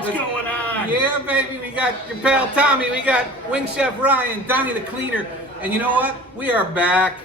What's going on? Yeah, baby, we got your pal Tommy, we got Wing Chef Ryan, Donnie the cleaner, and you know what? We are back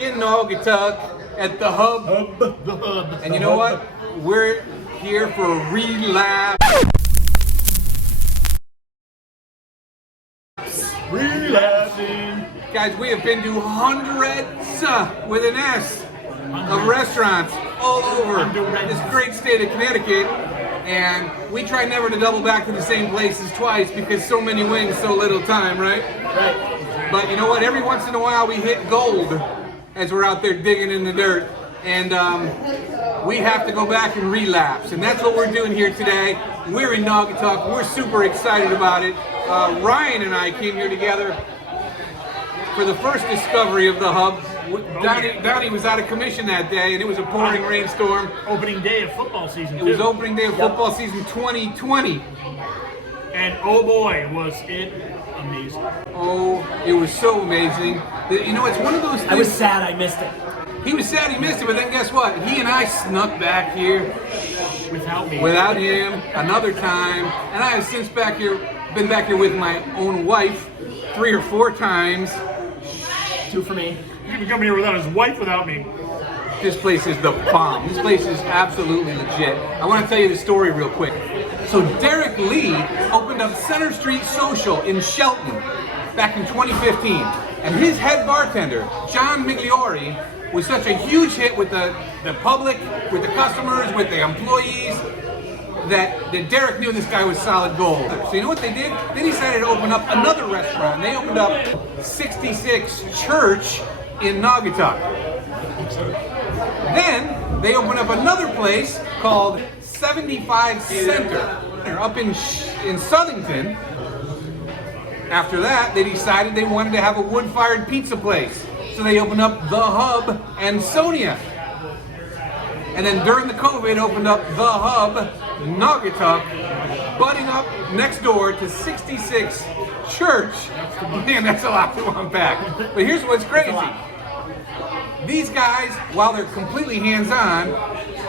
in Naugatuck at the hub. The hub. And you know what? We're here for a relapse. Relapsing. Guys, we have been to hundreds with an S of restaurants all over this great state of Connecticut. And we try never to double back to the same places twice because so many wings, so little time, right? Right. But you know what? Every once in a while we hit gold as we're out there digging in the dirt. And we have to go back and relapse. And that's what we're doing here today. We're in Naugatuck. We're super excited about it. Ryan and I came here together for the first discovery of the hub. Donnie was out of commission that day, and it was a pouring rainstorm. Opening day of football season. It was opening day of football season 2020. And oh boy, was it amazing. Oh, it was so amazing. You know, it's one of those things. I was sad I missed it. He was sad he missed it, but then guess what? He and I snuck back here Without me. without him another time, and I have since been back here with my own wife 3 or 4 times. 2 for me. He can come here without his wife, without me. This place is the bomb. This place is absolutely legit. I want to tell you the story real quick. So Derek Lee opened up Center Street Social in Shelton back in 2015, and his head bartender, John Migliori, was such a huge hit with the public, with the customers, with the employees, that Derek knew this guy was solid gold. So you know what they did? They decided to open up another restaurant. They opened up 66 Church in Naugatuck. Then they opened up another place called 75 Center up in Southington. After that, they decided they wanted to have a wood-fired pizza place. So they opened up the Hub Ansonia. And then during the COVID, opened up the Hub Naugatuck, butting up next door to 66 Church. Man, that's a lot to unpack. But here's what's crazy. These guys, while they're completely hands-on,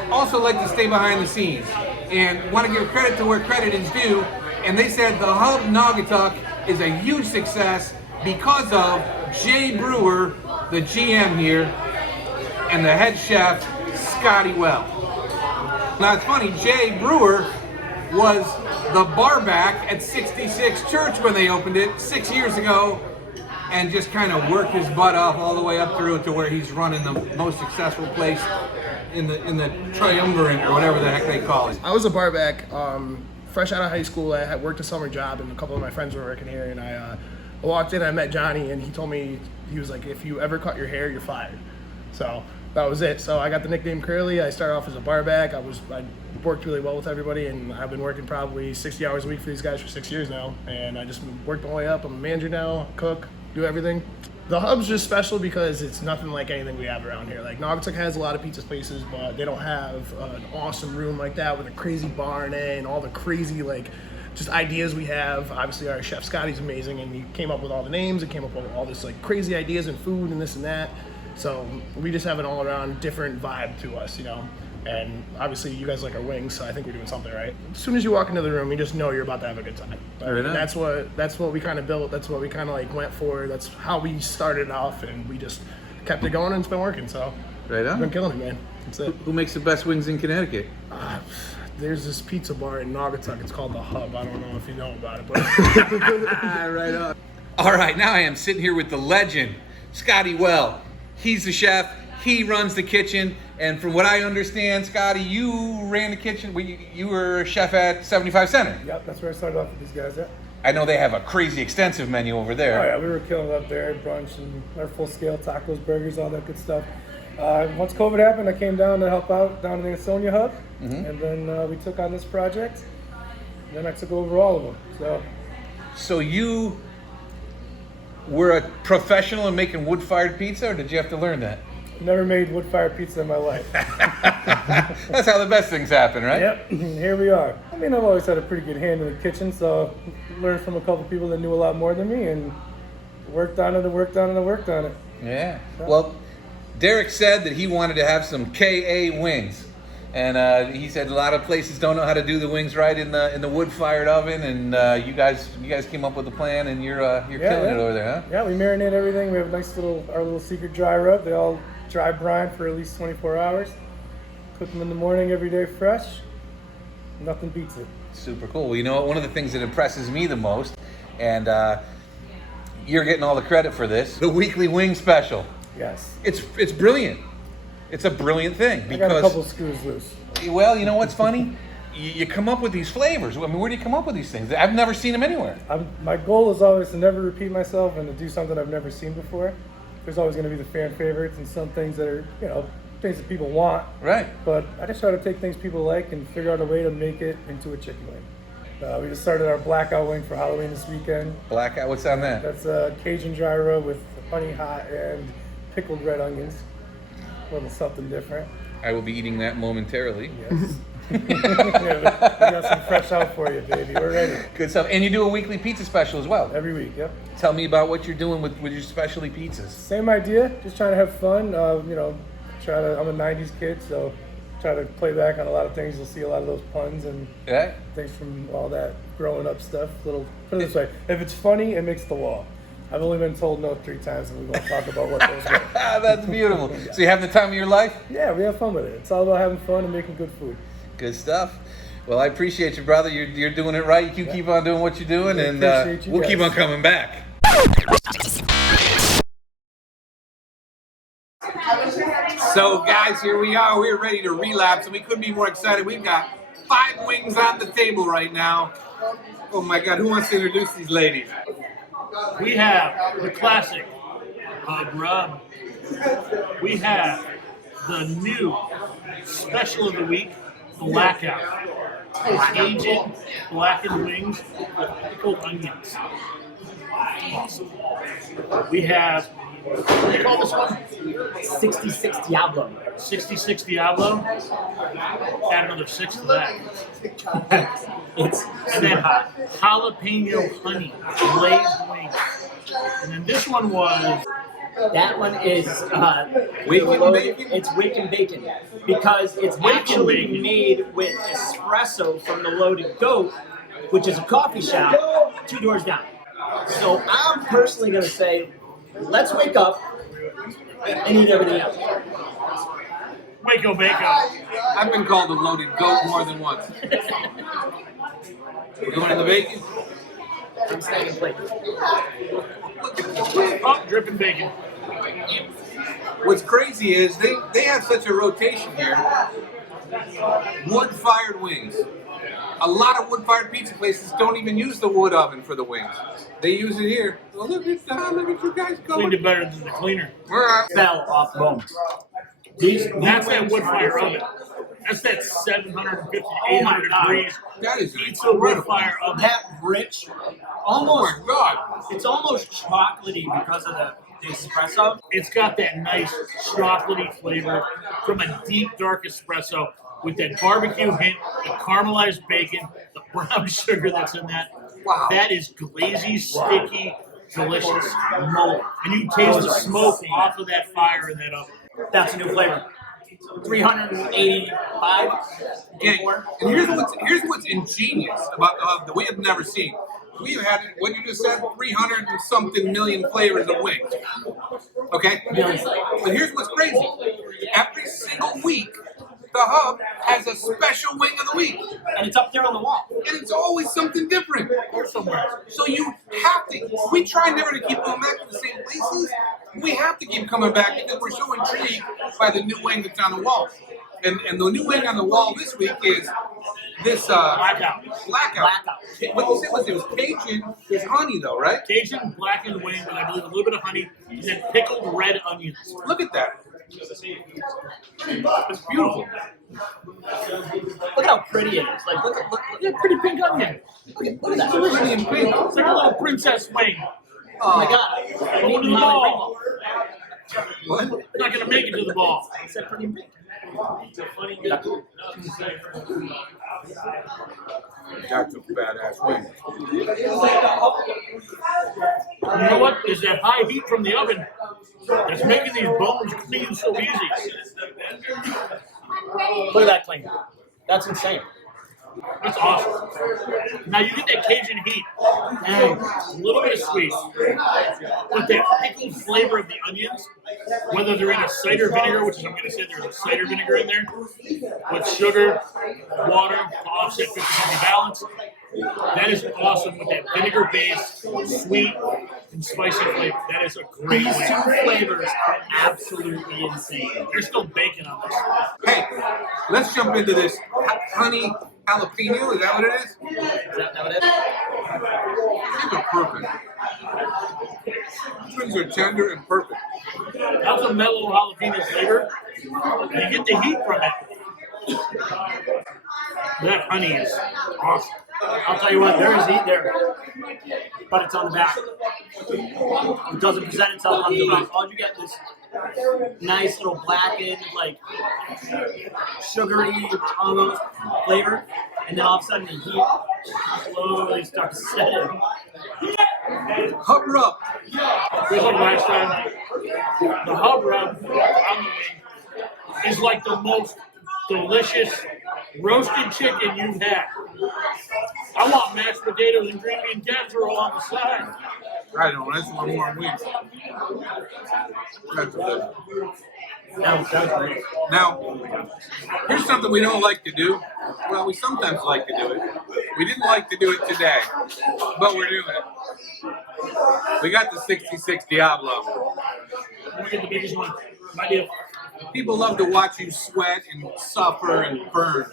also like to stay behind the scenes and want to give credit to where credit is due. And they said the Hub Naugatuck is a huge success because of Jay Brewer, the GM here, and the head chef, Scotty Well. Now it's funny, Jay Brewer was the bar back at 66 Church when they opened it 6 years ago, and just kind of worked his butt off all the way up through to where he's running the most successful place in the triumvirate or whatever the heck they call it. I was a bar back, fresh out of high school. I had worked a summer job, and a couple of my friends were working here, and I walked in, I met Johnny, and he told me, he was like, if you ever cut your hair, you're fired. So that was it. So I got the nickname Curly. I started off as a bar back. I worked really well with everybody, and I've been working probably 60 hours a week for these guys for 6 years now, and I just worked my way up. I'm a manager now, cook, do everything. The Hub's just special because it's nothing like anything we have around here. Like, Naugatuck has a lot of pizza places, but they don't have an awesome room like that with a crazy bar in it and all the crazy, like, just ideas we have. Obviously, our chef Scotty's amazing, and he came up with all the names and came up with all this like crazy ideas and food and this and that. So we just have an all-around different vibe to us, you know. And obviously, you guys like our wings, so I think we're doing something right. As soon as you walk into the room, you just know you're about to have a good time. And that's what we kind of built. That's what we kind of like went for. That's how we started off, and we just kept it going, and it's been working. So Right on. we've been killing it, man. That's it. Who makes the best wings in Connecticut? There's this pizza bar in Naugatuck. It's called the Hub. I don't know if you know about it, but Right on. All right, now I am sitting here with the legend, Scotty Well. He's the chef. He runs the kitchen. And from what I understand, Scotty, you ran the kitchen. You were a chef at 75 Center. Yep, that's where I started off with these guys, yeah. I know they have a crazy extensive menu over there. Oh yeah, we were killing it up there, brunch and our full scale tacos, burgers, all that good stuff. Once COVID happened, I came down to help out down in the Ansonia hub, and then we took on this project. Then I took over all of them. So you were a professional in making wood-fired pizza, or did you have to learn that? Never made wood-fired pizza in my life. That's how the best things happen, right? Yep, here we are. I mean, I've always had a pretty good hand in the kitchen, so learned from a couple people that knew a lot more than me, and worked on it and worked on it and worked on it. Yeah. Well, Derek said that he wanted to have some KA wings. And he said a lot of places don't know how to do the wings right in the wood-fired oven, and you guys came up with a plan, and you're killing it over there, huh? Yeah, we marinate everything. We have a nice our little secret dry rub. They all dry brine for at least 24 hours. Cook them in the morning every day fresh. Nothing beats it. Super cool. Well, you know what? One of the things that impresses me the most, and you're getting all the credit for this, the weekly wing special. Yes. It's brilliant. It's a brilliant thing because I got a couple screws loose. Well, you know what's funny? You come up with these flavors. I mean, where do you come up with these things? I've never seen them anywhere. My goal is always to never repeat myself and to do something I've never seen before. There's always going to be the fan favorites and some things that are, things that people want. Right. But I just try to take things people like and figure out a way to make it into a chicken wing. We just started our Blackout Wing for Halloween this weekend. Blackout? What's on that? That's a Cajun dry rub with honey hot and pickled red onions. A little something different. I will be eating that momentarily. Yes. We got some fresh out for you, baby. We're ready. Good stuff. And you do a weekly pizza special as well. Every week, yep. Tell me about what you're doing with your specialty pizzas. Same idea. Just trying to have fun. I'm a 90s kid, so try to play back on a lot of things. You'll see a lot of those puns and things from all that growing up stuff. Put it this way. If it's funny, it makes the wall. I've only been told no 3 times, and we're going to talk about what those were. That's beautiful. Yeah. So you have the time of your life? Yeah, we have fun with it. It's all about having fun and making good food. Good stuff. Well, I appreciate you, brother. You're doing it right. You keep on doing what you're doing, and we'll keep on coming back. So, guys, here we are. We're ready to relapse, and we couldn't be more excited. We've got 5 wings on the table right now. Oh, my God. Who wants to introduce these ladies? We have the classic rub. We have the new special of the week, Blackout. Cajun blackened wings with pickled onions. Awesome. We have, what do you call this one? 66 Diablo. 66 Diablo. Add another 6 to that. And then jalapeno honey glazed wings. And then this one was... That one is it's Wake Bacon because it's actually made with espresso from the Loaded Goat, which is a coffee shop 2 doors down. So I'm personally going to say, let's wake up and eat everything else. Waco Bacon. I've been called a Loaded Goat more than once. We're going in the bacon? I'm staying in plate. Oh, dripping bacon. What's crazy is they have such a rotation here. Wood-fired wings. A lot of wood-fired pizza places don't even use the wood oven for the wings. They use it here. Well, look at you guys going. Cleaned it better than the cleaner. Fell off the bone. That's that wood fire oven. That's that 750 to 800 degrees. That is pizza wood fire oven. That rich, almost, oh my God. It's almost chocolatey because of the espresso. It's got that nice chocolatey flavor from a deep, dark espresso with that barbecue hint, the caramelized bacon, the brown sugar that's in that. Wow. That is glazy, sticky, delicious. And you taste the smoke off of that fire in that oven. That's a new flavor. 385. Yeah, and here's what's ingenious about the way I've never seen. We've had, what you just said, 300 and something million flavors of wings. Okay? But here's what's crazy. Every single week, the Hub has a special wing of the week. And it's up there on the wall. And it's always something different. So you have to, we try never to keep going back to the same places. We have to keep coming back because we're so intrigued by the new wing that's on the wall. And the new wing on the wall this week is this Blackout. What you said was it was Cajun, it's honey though, right? Cajun blackened wing with, I believe, a little bit of honey and then pickled red onions. Look at that. It's beautiful. Look at how pretty it is. Like, look at pretty pink onion. Look at that. It's pretty and pink. It's like a little princess wing. Oh my God. Going to the ball. What? Not going to make it to the ball. I said pretty pink. That's a badass wing. You know what? Is that high heat from the oven that's making these bones clean so easy. Look at that clean. That's insane. That's awesome. Now you get that Cajun heat and a little bit of sweet, but that pickled flavor of the onions, whether they're in a cider vinegar, which is I'm going to say there's a cider vinegar in there, with sugar, water to offset 50-50 balance. That is awesome with that vinegar-based, sweet, and spicy flavor. That is a great These way. two flavors are absolutely insane. There's still bacon on this. Hey, let's jump into this honey jalapeno. Is that what it is? Is that what it is? These are perfect. These things are tender and perfect. That's a mellow jalapeno flavor. You get the heat from it. That honey is awesome. I'll tell you what, there is heat there, but it's on the back. It doesn't present itself on the front. All you get is nice little blackened, like sugary almost flavor, and then all of a sudden the heat slowly starts to set in. Hub rub. Just like last time, the hub rub on the wing is like the most delicious roasted chicken you've had. I want mashed potatoes and green bean casserole on the side. I don't know. That's one more wings. That's good. That was great. Now, here's something we don't like to do. Well, we sometimes like to do it. We didn't like to do it today, but we're doing it. We got the 66 Diablo. Look at the biggest one. My deal. People love to watch you sweat and suffer and burn.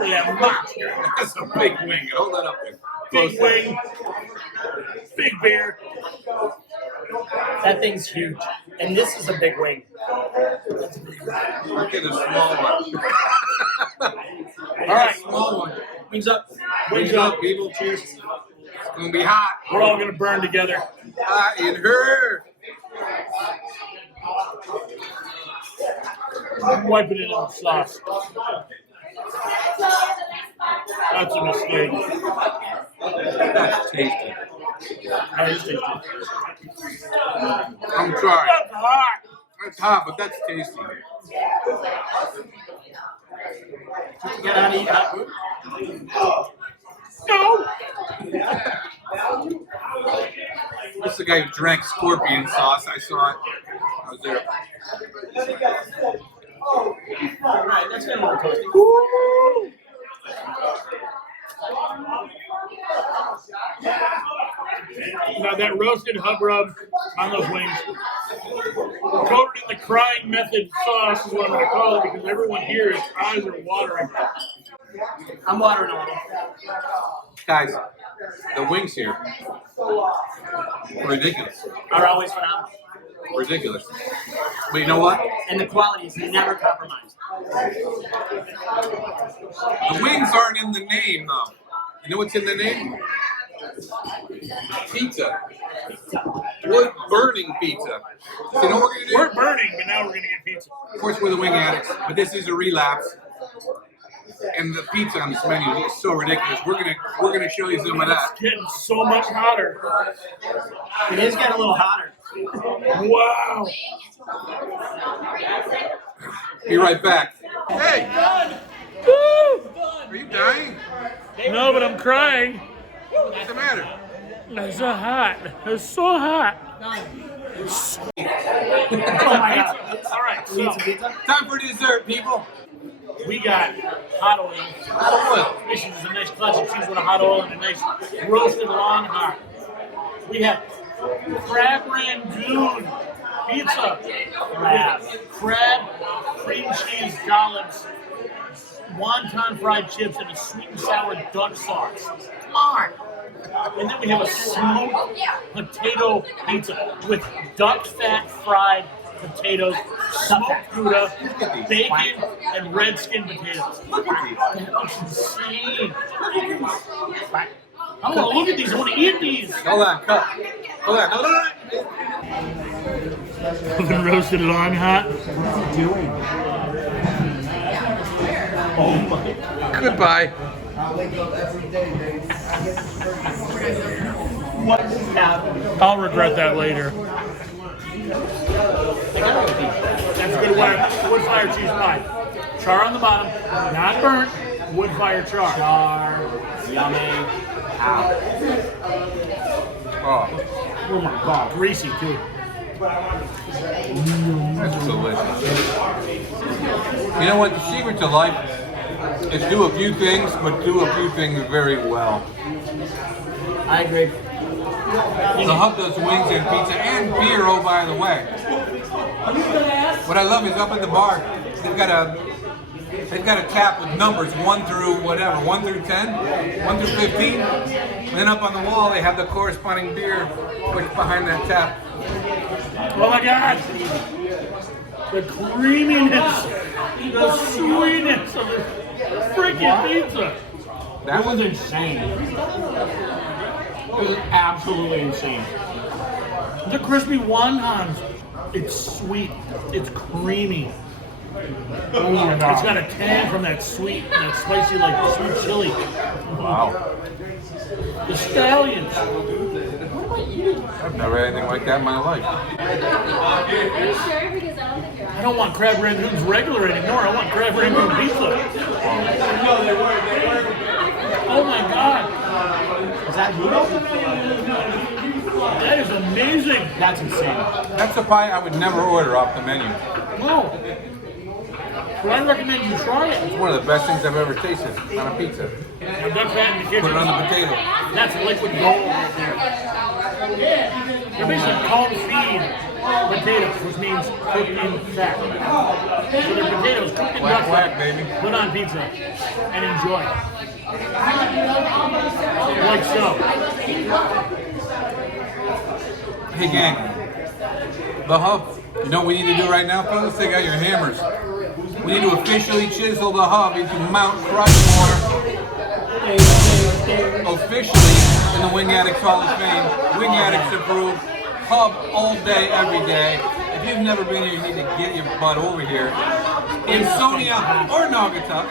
Yeah, monster. That's a big wing. Hold that up there. Big wing. Big beer. That thing's huge, and this is a big wing. Look at the small one. All right. Small one. Wings up. Wings up, people. Cheers. It's going to be hot. We're all going to burn together. Hot in her. I'm wiping it on the sauce. That's a mistake. That's tasty. That is tasty. I'm sorry. That's hot. That's hot, but that's tasty. Get out of eat hot food. No. This is the guy who drank scorpion sauce. I saw it. I was there. All right, that's getting a little toasty. Now that roasted hub rub on those wings, coated in the crying method sauce is what I'm going to call it because everyone here, his eyes are watering. I'm watering a little. Guys, the wings here are ridiculous. Are always phenomenal. Ridiculous. But you know what? And the quality is never compromised. The wings aren't in the name, though. You know what's in the name? Pizza. Wood burning pizza. So you know what we're going to do? We're burning, but now we're going to get pizza. Of course, we're the wing addicts, but this is a relapse. And the pizza on this menu is so ridiculous. We're gonna show you some of that. It's getting so much hotter. It is getting a little hotter. Wow. Be right back. Hey! Woo! Are you dying? No, but I'm crying. What's the matter? It's so hot. It's so hot. Oh my god. All right, We need so some pizza? Time for dessert, people. we got hot oil. Hot oil. This is a nice clutch of cheese with a hot oil and a nice roasted long heart. We have crab rangoon pizza. Crab, cream cheese dollops, wonton fried chips, and a sweet and sour duck sauce. Come on! And then we have a smoked potato pizza with duck fat fried potatoes, smoked Gouda, bacon, and red skin potatoes. Look at these. That's insane. I want to look at these. I want to eat these. Hold on, cut. Hold on. No. Roasted long hot. Goodbye. What is happening? I'll regret that later. That's a good one. Wood fire cheese pie. char on the bottom, not burnt, wood fire char. Char, yummy. Ow. Oh, Oh my god, greasy too. that's delicious. You know what? The secret to life is do a few things, but do a few things very well. I agree. The Hub does wings and pizza and beer, oh by the way. What I love is up at the bar, they've got a tap with numbers 1 through whatever, 1 through 10, 1 through 15. And then up on the wall they have the corresponding beer which behind that tap. Oh my god! The creaminess, the sweetness of the freaking pizza. That was insane. It was absolutely insane. The crispy wontons, it's sweet, it's creamy. Oh my god. It's got a tang from that sweet, that spicy, like sweet chili. wow. The scallions. I've never had anything like that in my life. I don't want crab rangoons regular anymore. I want crab rangoon pizza. Oh my god. Is that noodle? That is amazing. That's insane. That's a pie I would never order off the menu. No. But I recommend you try it. It's one of the best things I've ever tasted on a pizza. I've done that in the kitchen. Put it on the potato. That's liquid gold right there. They're basically confit potatoes, which means cooked in fat. So they're potatoes cooked in Whack, duck whack, fat, baby. put on pizza, and enjoy. Like so. Hey gang, the Hub, you know what we need to do right now, fellas? Take out your hammers. We need to officially chisel the Hub into Mount Crushmore. Officially in the Wing Addicts Hall of Fame. Wing Addicts approved. Hub all day, every day. If you've never been here, you need to get your butt over here. Ansonia or Naugatuck.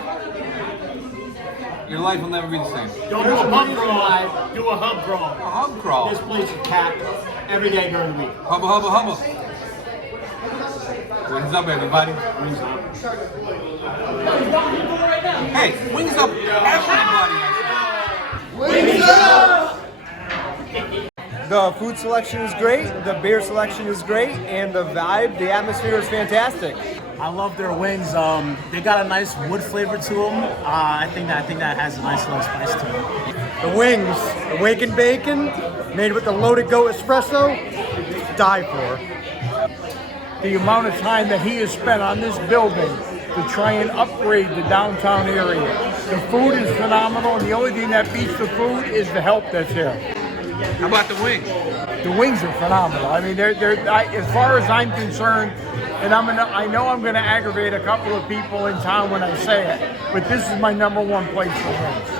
Your life will never be the same. Don't do a pub crawl, do a hub crawl. A Hub crawl. This place is packed every day during the week. Hubba, hubba, hubba. Wings up, everybody. Wings up. Hey, wings up, everybody. The food selection is great, the beer selection is great, and the vibe, the atmosphere is fantastic. I love their wings. They got a nice wood flavor to them. I think that has a nice little spice to them. The wings, awakened bacon, made with the loaded goat espresso, die for. The amount of time that he has spent on this building to try and upgrade the downtown area. The food is phenomenal, and the only thing that beats the food is the help that's here. How about the wings? The wings are phenomenal. I mean, they're as far as I'm concerned, and I know I'm gonna aggravate a couple of people in town when I say it, but this is my #1 place for wings.